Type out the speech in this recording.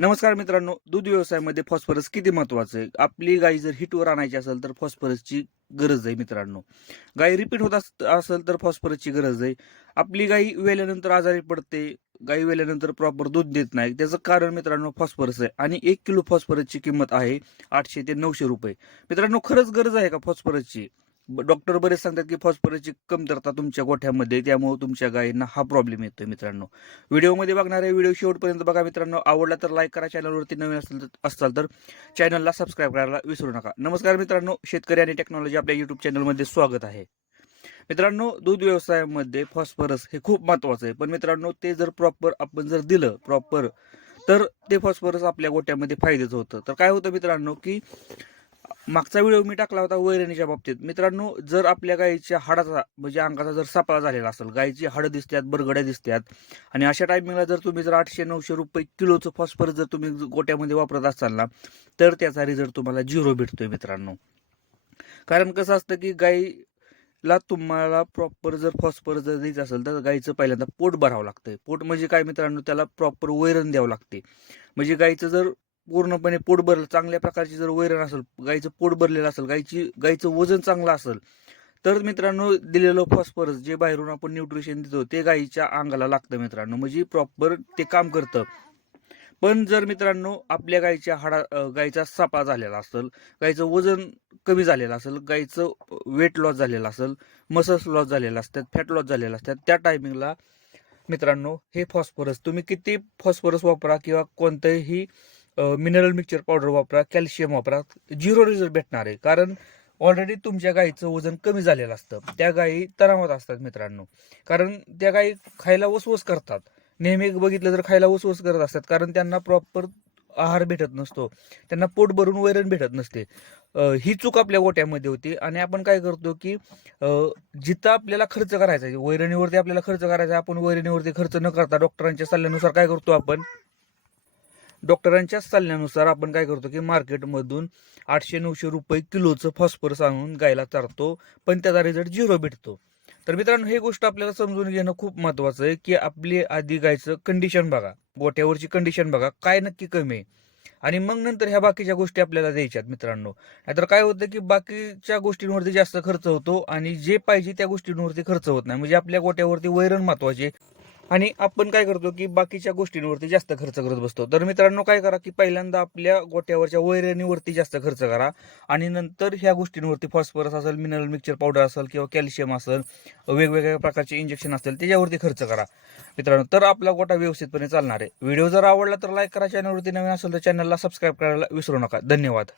नमस्कार मित्रांनो दूध व्यवसायामध्ये फॉस्फरस किती महत्वाचं आहे? आपली गाय जर हिटवर आणायची असेल तर फॉस्फरसची गरज आहे मित्रांनो. गाय रिपीट होत असेल तर फॉस्फरसची गरज आहे. आपली गाय वेल्यानंतर आजारी पडते गाय वेल्यानंतर प्रॉपर दूध देत नाही. त्याचं कारण मित्रांनो फॉस्फरस आहे आणि एक किलो फॉस्फरसची किंमत आहे आठशे ते नऊशे रुपये. मित्रांनो खरंच गरज आहे का फॉस्फरसची डॉक्टर बरेच सांगतात की फॉस्फरसची कमतरता तुमच्या गोठ्यामध्ये त्यामुळे तुमच्या गायींना हा प्रॉब्लेम येतो मित्रांनो. व्हिडिओमध्ये बघणाऱ्या व्हिडिओ शेवटपर्यंत बघा मित्रांनो. आवडला तर लाईक करा चॅनलवरती नवीन असेल तर असाल तर चॅनलला सबस्क्राईब करायला विसरू नका. नमस्कार मित्रांनो. शेतकरी आणि टेक्नॉलॉजी आपल्या युट्यूब चॅनलमध्ये स्वागत आहे. मित्रांनो दूध व्यवसायामध्ये फॉस्फरस हे खूप महत्वाचं आहे. पण मित्रांनो ते जर प्रॉपर आपण जर दिलं प्रॉपर तर ते फॉस्फरस आपल्या गोट्यामध्ये फायद्याचं होतं. तर काय होतं मित्रांनो की मागचा व्हिडिओ मी टाकला होता वैरणीच्या बाबतीत. मित्रांनो जर आपल्या गाईच्या हाडाचा म्हणजे अंगाचा जर सापळा झालेला असेल गायीची हाडं दिसतात बरगड्या दिसतात आणि अशा टायमिंगला जर तुम्ही जर आठशे नऊशे रुपये किलोचं फॉस्फरस जर तुम्ही गोट्यामध्ये वापरत असाल ना तर त्याचा रिझल्ट तुम्हाला झिरो भेटतोय मित्रांनो. कारण कसं असतं की गाईला तुम्हाला प्रॉपर जर फॉस्फरस जर द्यायचं असेल तर गाईचं पहिल्यांदा पोट भरावं लागतं पोट म्हणजे काय मित्रांनो त्याला प्रॉपर वैरण द्यावं लागते. म्हणजे गाईचं जर पूर्णपणे पोट भरलं. चांगल्या प्रकारची जर वैरण असेल गाईचं पोट भरलेलं असेल गाईची गाईचं वजन चांगलं असेल तर मित्रांनो दिलेलं फॉस्फरस जे बाहेरून आपण न्यूट्रिशन देतो ते गाईच्या अंगाला लागतं मित्रांनो. म्हणजे प्रॉपर ते काम करतं. पण जर मित्रांनो आपल्या गाईच्या हाडा गाईचा सापा झालेला असेल गाईचं वजन कमी झालेलं असेल गाईचं वेट लॉस झालेलं असेल मसल्स लॉस झालेलं असतात फॅट लॉस झालेलं असतात त्या टायमिंगला मित्रांनो हे फॉस्फरस तुम्ही किती फॉस्फरस वापरा किंवा कोणतंही मिनरल मिक्सचर पावडर वापरा कॅल्शियम वापरा झिरो रिझल्ट भेटणार आहे. कारण ऑलरेडी तुमच्या गाईचं वजन कमी झालेलं असतं. त्या गायी तणावात असतात मित्रांनो. कारण त्या गायी खायला वसवस करतात. नेहमी बघितलं तर खायला वसवस करत असतात. कारण त्यांना प्रॉपर आहार भेटत नसतो. त्यांना पोट भरून वैरण भेटत नसते. ही चूक आपल्या गोट्यामध्ये होती. आणि आपण काय करतो की जिथं आपल्याला खर्च करायचा आहे वैरणीवरती आपल्याला खर्च करायचा आपण वैरणीवरती खर्च न करता डॉक्टरांच्या सल्ल्यानुसार काय करतो आपण? डॉक्टरांच्या सल्ल्यानुसार आपण काय करतो की मार्केटमधून आठशे नऊशे रुपये किलोचं फॉस्फरस आणून गायला चारतो पण त्याचा रिझल्ट झिरो भेटतो. तर मित्रांनो हे गोष्ट आपल्याला समजून घेणं खूप महत्वाचं आहे की आपली आधी गायचं कंडिशन बघा. गोठ्यावरची कंडिशन बघा. काय नक्की कमी आहे? आणि मग नंतर ह्या बाकीच्या गोष्टी आपल्याला द्यायच्यात मित्रांनो. नाहीतर काय होतं की बाकीच्या गोष्टींवरती जास्त खर्च होतो आणि जे पाहिजे त्या गोष्टींवरती खर्च होत नाही. म्हणजे आपल्या गोट्यावरती वैरण महत्त्वाचे आणि आपण काय करतो की बाकीच्या गोष्टींवरती जास्त खर्च करत बसतो. तर मित्रांनो काय करा की पहिल्यांदा आपल्या गोट्यावरच्या वैरणीवरती जास्त खर्च करा आणि नंतर ह्या गोष्टींवरती फॉस्फरस असेल मिनरल मिक्सचर पावडर असेल किंवा कॅल्शियम असेल वेगवेगळ्या प्रकारचे इंजेक्शन असतील त्याच्यावरती खर्च करा. मित्रांनो तर आपला गोटा व्यवस्थितपणे चालणार आहे. व्हिडिओ जर आवडला तर लाईक करा चॅनलवरती नवीन असेल तर चॅनलला सबस्क्राईब करायला विसरू नका. धन्यवाद.